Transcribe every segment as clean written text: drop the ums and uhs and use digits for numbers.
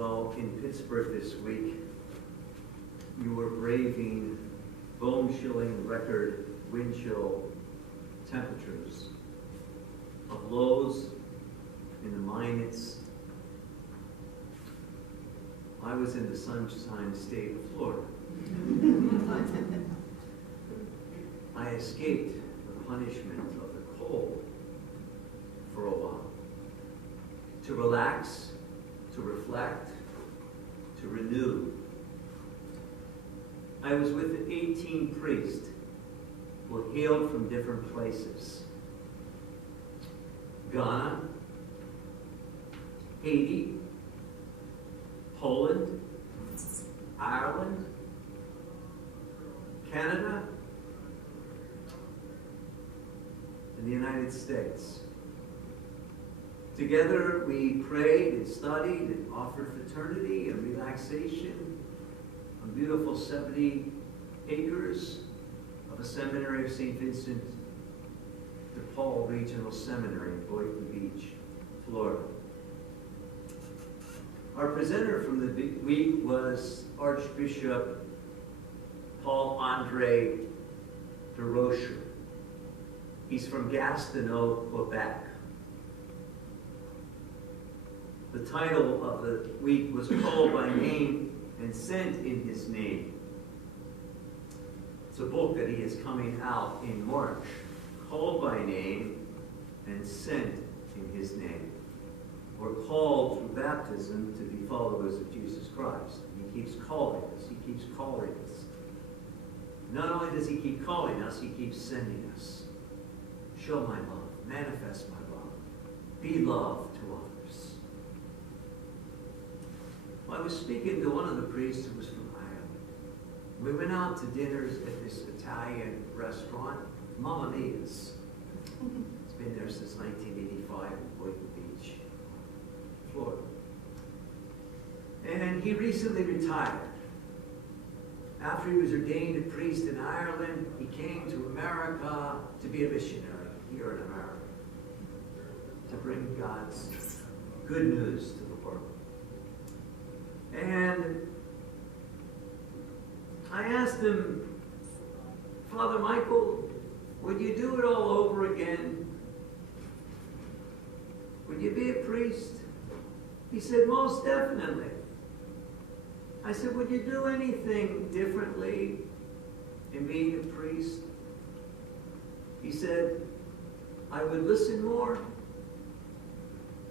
Well, in Pittsburgh this week, you were braving bone-chilling record wind chill temperatures of lows in the minus. I was in the sunshine state of Florida. I escaped the punishment of the cold for a while, to relax, to reflect, to renew. I was with 18 priests who hailed from different places: Ghana, Haiti, Poland, Ireland, Canada, and the United States. Together we prayed and studied and offered fraternity and relaxation on beautiful 70 acres of a seminary of St. Vincent de Paul Regional Seminary in Boynton Beach, Florida. Our presenter from the week was Archbishop Paul-Andre de Rocher. He's from Gastineau, Quebec. The title of the week was Called by Name and Sent in His Name. It's a book that he is coming out in March, Called by Name and Sent in His Name. We're called through baptism to be followers of Jesus Christ. He keeps calling us. He keeps calling us. Not only does he keep calling us, he keeps sending us. Show my love. Manifest my love. Be love to others. Well, I was speaking to one of the priests who was from Ireland. We went out to dinners at this Italian restaurant, Mamma Mia's. It's been there since 1985 in Boynton Beach, Florida. And he recently retired. After he was ordained a priest in Ireland, he came to America to be a missionary here in America, to bring God's good news to the world. And I asked him, Father Michael, would you do it all over again? Would you be a priest? He said, most definitely. I said, would you do anything differently in being a priest? He said, I would listen more,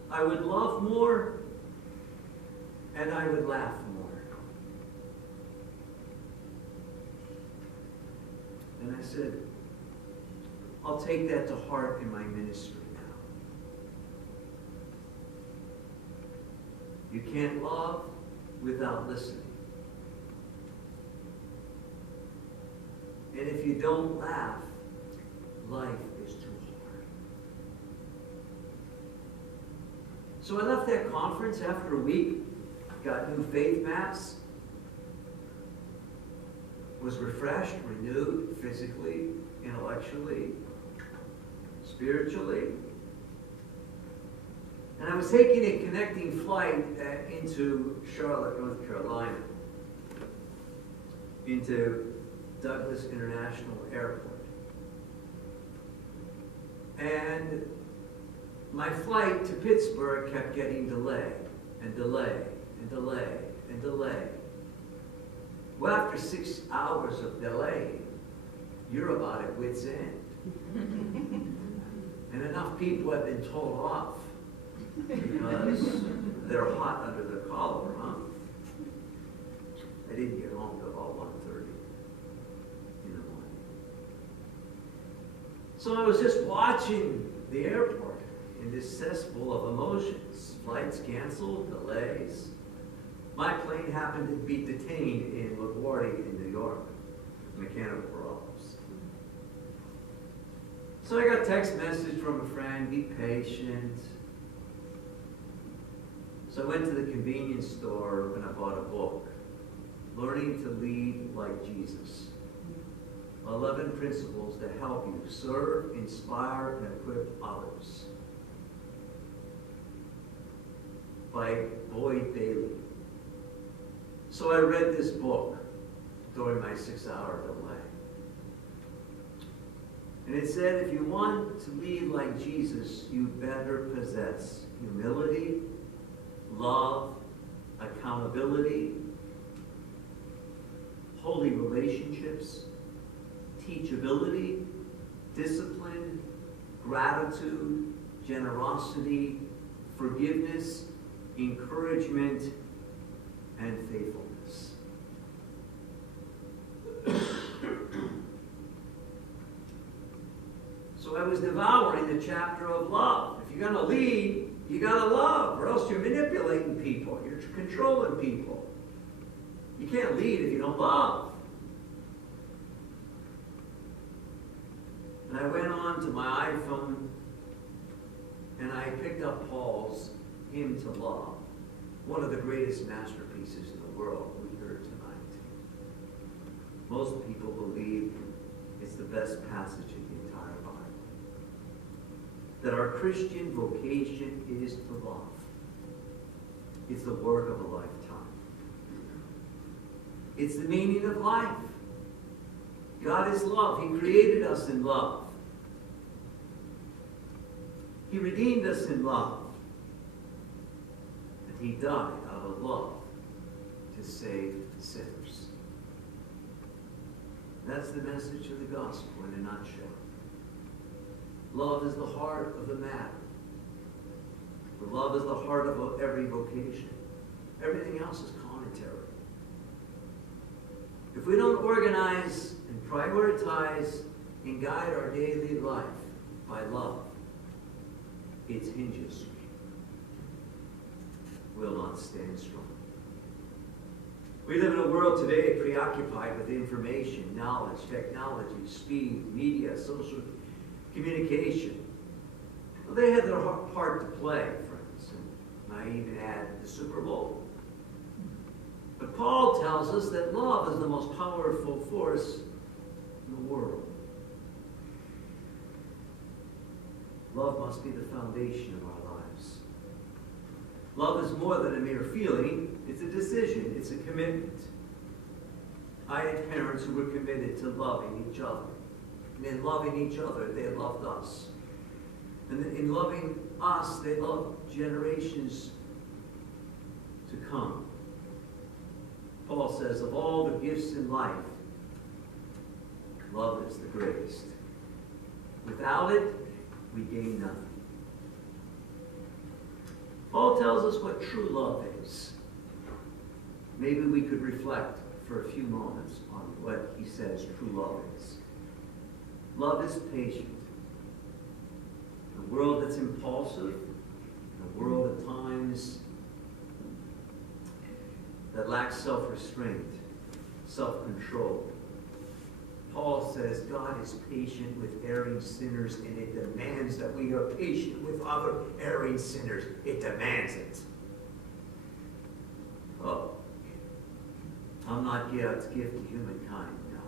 I would love more, and I would laugh more. And I said, I'll take that to heart in my ministry now. You can't love without listening. And if you don't laugh, life is too hard. So I left that conference after a week, got new faith maps, was refreshed, renewed, physically, intellectually, spiritually. And I was taking a connecting flight into Charlotte, North Carolina, into Douglas International Airport. And my flight to Pittsburgh kept getting delayed and delayed and delayed and delayed. Well, after 6 hours of delay, you're about at wit's end. And enough people have been told off because they're hot under the collar, huh? I didn't get home till about 1:30 in the morning. So I was just watching the airport in this cesspool of emotions. Flights canceled, delays. My plane happened to be detained in LaGuardia in New York, mechanical problems. So I got a text message from a friend, be patient. So I went to the convenience store and I bought a book, Learning to Lead Like Jesus. 11 principles that help you serve, inspire, and equip others. By Boyd Bailey. So I read this book during my 6-hour delay. And it said, if you want to lead like Jesus, you better possess humility, love, accountability, holy relationships, teachability, discipline, gratitude, generosity, forgiveness, encouragement, and faithfulness. So I was devouring the chapter of love. If you're going to lead, you got to love, or else you're manipulating people. You're controlling people. You can't lead if you don't love. And I went on to my iPhone and I picked up Paul's Hymn to Love, one of the greatest masterpieces in the world we heard tonight. Most people believe it's the best passage in the entire Bible. That our Christian vocation is to love. It's the work of a lifetime. It's the meaning of life. God is love. He created us in love. He redeemed us in love. And He died out of love to save sinners. That's the message of the gospel in a nutshell. Love is the heart of the matter. Love is the heart of every vocation. Everything else is commentary. If we don't organize and prioritize and guide our daily life by love, its hinges will not stand strong. We live in a world today preoccupied with information, knowledge, technology, speed, media, social communication. Well, they have their part to play, friends. And I even add the Super Bowl. But Paul tells us that love is the most powerful force in the world. Love must be the foundation of our lives. Love is more than a mere feeling. It's a decision. It's a commitment. I had parents who were committed to loving each other. And in loving each other, they loved us. And in loving us, they loved generations to come. Paul says, of all the gifts in life, love is the greatest. Without it, we gain nothing. Paul tells us what true love is. Maybe we could reflect for a few moments on what he says true love is. Love is patient. In a world that's impulsive, in a world at times that lacks self-restraint, self-control, Paul says God is patient with erring sinners, and it demands that we are patient with other erring sinners. It demands it. Oh, I'm not God's gift to humankind, no.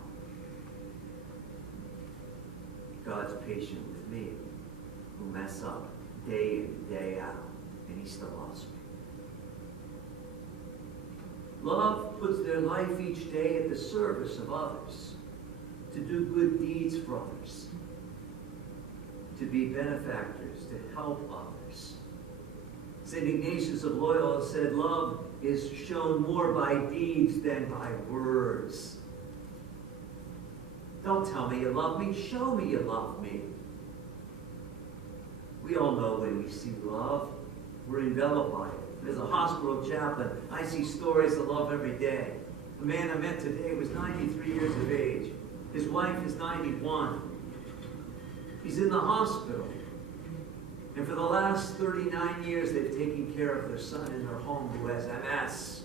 God's patient with me, who mess up day in, day out, and He still loves me. Love puts their life each day at the service of others, to do good deeds for others, to be benefactors, to help others. St. Ignatius of Loyola said, love is shown more by deeds than by words. Don't tell me you love me, show me you love me. We all know when we see love, we're enveloped by it. As a hospital chaplain, I see stories of love every day. The man I met today was 93 years of age. His wife is 91. He's in the hospital. And for the last 39 years, they've taken care of their son in their home who has MS.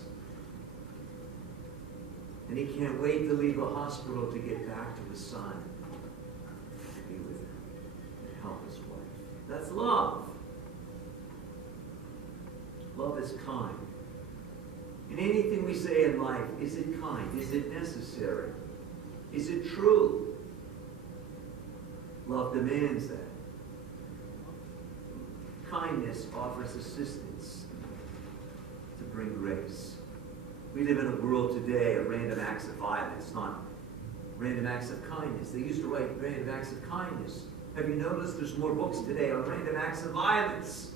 And he can't wait to leave the hospital to get back to his son, to be with him, and help his wife. That's love. Love is kind. In anything we say in life, is it kind? Is it necessary? Is it true? Love demands that. Kindness offers assistance to bring grace. We live in a world today of random acts of violence, not random acts of kindness. They used to write random acts of kindness. Have you noticed there's more books today on random acts of violence?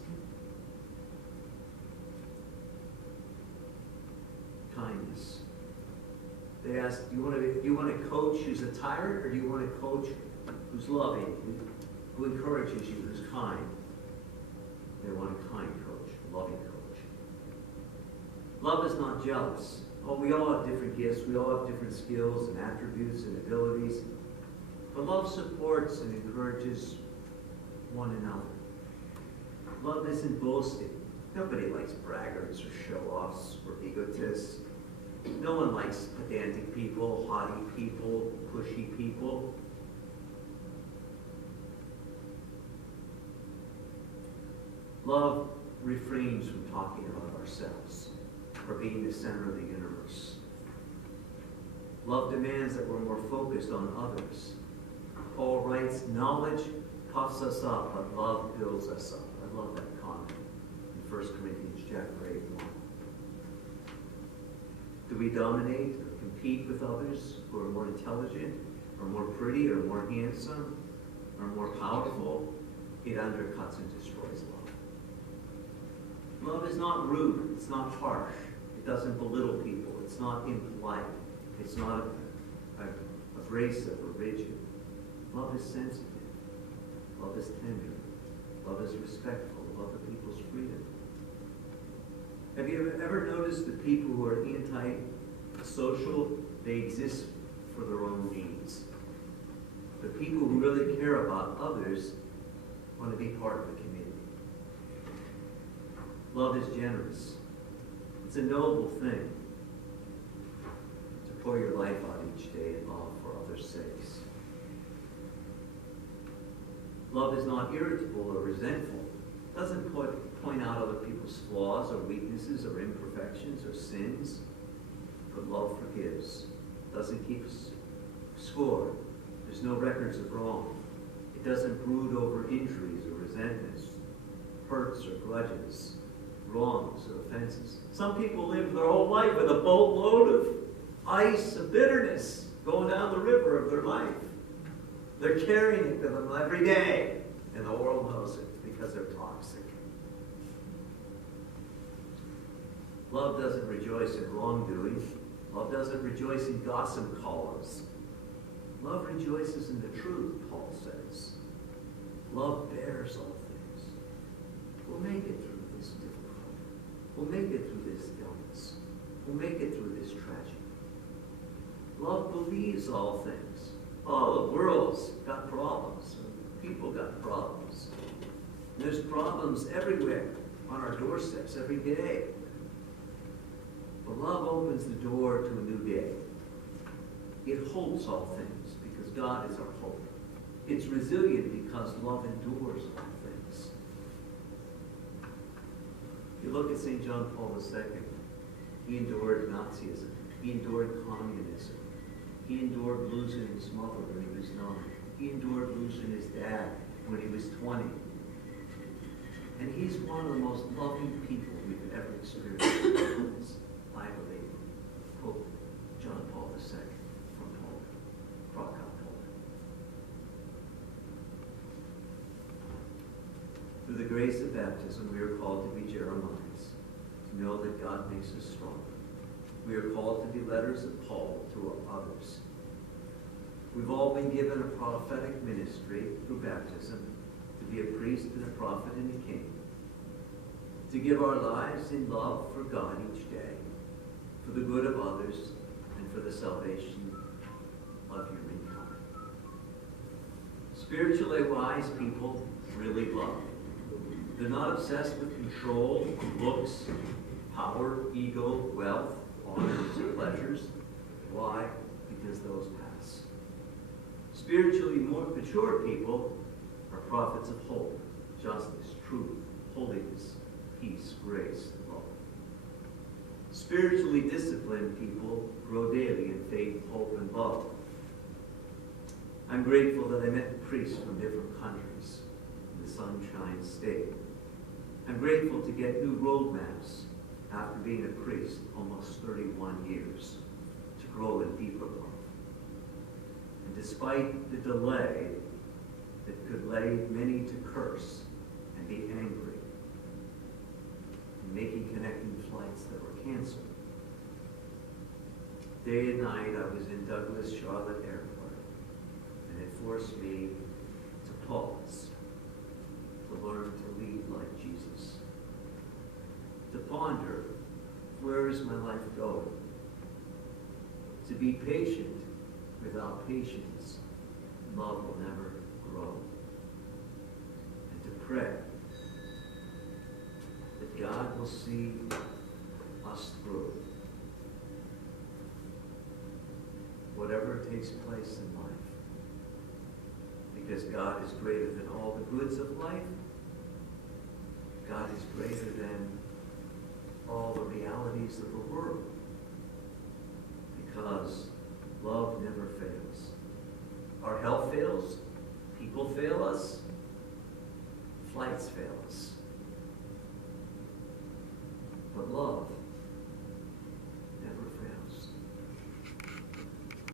Kindness. They ask, do you want a coach who's a tyrant, or do you want a coach who's loving, who encourages you, who's kind? They want a kind coach, a loving coach. Love is not jealous. Oh, we all have different gifts. We all have different skills and attributes and abilities. But love supports and encourages one another. Love isn't boasting. Nobody likes braggarts or show-offs or egotists. No one likes pedantic people, haughty people, pushy people. Love refrains from talking about ourselves or being the center of the universe. Love demands that we're more focused on others. Paul writes, knowledge puffs us up, but love builds us up. I love that comment in 1 Corinthians chapter 8:1. Do we dominate or compete with others who are more intelligent, or more pretty, or more handsome, or more powerful? It undercuts and destroys love. Love is not rude. It's not harsh. It doesn't belittle people. It's not impolite. It's not abrasive or rigid. Love is sensitive. Love is tender. Love is respectful. Love of people's freedom. Have you ever noticed that people who are anti-social, they exist for their own needs? The people who really care about others want to be part of the community. Love is generous. It's a noble thing to pour your life out each day in love for others' sakes. Love is not irritable or resentful. It doesn't point out other people's flaws or weaknesses or imperfections or sins. But love forgives. Doesn't keep score. There's no records of wrong. It doesn't brood over injuries or resentments, hurts or grudges, wrongs or offenses. Some people live their whole life with a boatload of ice, of bitterness, going down the river of their life. They're carrying it with them every day, and the world knows it because they're toxic. Love doesn't rejoice in wrongdoing. Love doesn't rejoice in gossip columns. Love rejoices in the truth, Paul says. Love bears all things. We'll make it through this difficulty. We'll make it through this illness. We'll make it through this tragedy. Love believes all things. Oh, the world's got problems. People got problems. There's problems everywhere on our doorsteps every day. But love opens the door to a new day. It hopes all things because God is our hope. It's resilient because love endures all things. You look at St. John Paul II. He endured Nazism. He endured communism. He endured losing his mother when he was 9. He endured losing his dad when he was 20. And he's one of the most loving people we've ever experienced. I believe. Pope John Paul II from Poland, Krakow, Poland. Through the grace of baptism, we are called to be Jeremiahs, to know that God makes us strong. We are called to be letters of Paul to others. We've all been given a prophetic ministry through baptism, to be a priest and a prophet and a king, to give our lives in love for God each day, for the good of others, and for the salvation of humankind. Spiritually wise people really love. They're not obsessed with control, looks, power, ego, wealth, honors, and pleasures. Why? Because those pass. Spiritually more mature people are prophets of hope, justice, truth, holiness, peace, grace, and love. Spiritually disciplined people grow daily in faith, hope, and love. I'm grateful that I met priests from different countries in the Sunshine State. I'm grateful to get new roadmaps after being a priest almost 31 years to grow in deeper love. And despite the delay that could lay many to curse and be angry, and making connecting flights that were canceled, day and night I was in Douglas Charlotte Airport, and it forced me to pause, to learn to lead like Jesus, to ponder, where is my life going? To be patient. Without patience, love will never grow. And to pray that God will see us through whatever takes place in life. Because God is greater than all the goods of life. God is greater than all the realities of the world. Because love never fails. Our health fails, people fail us, flights fail us. But love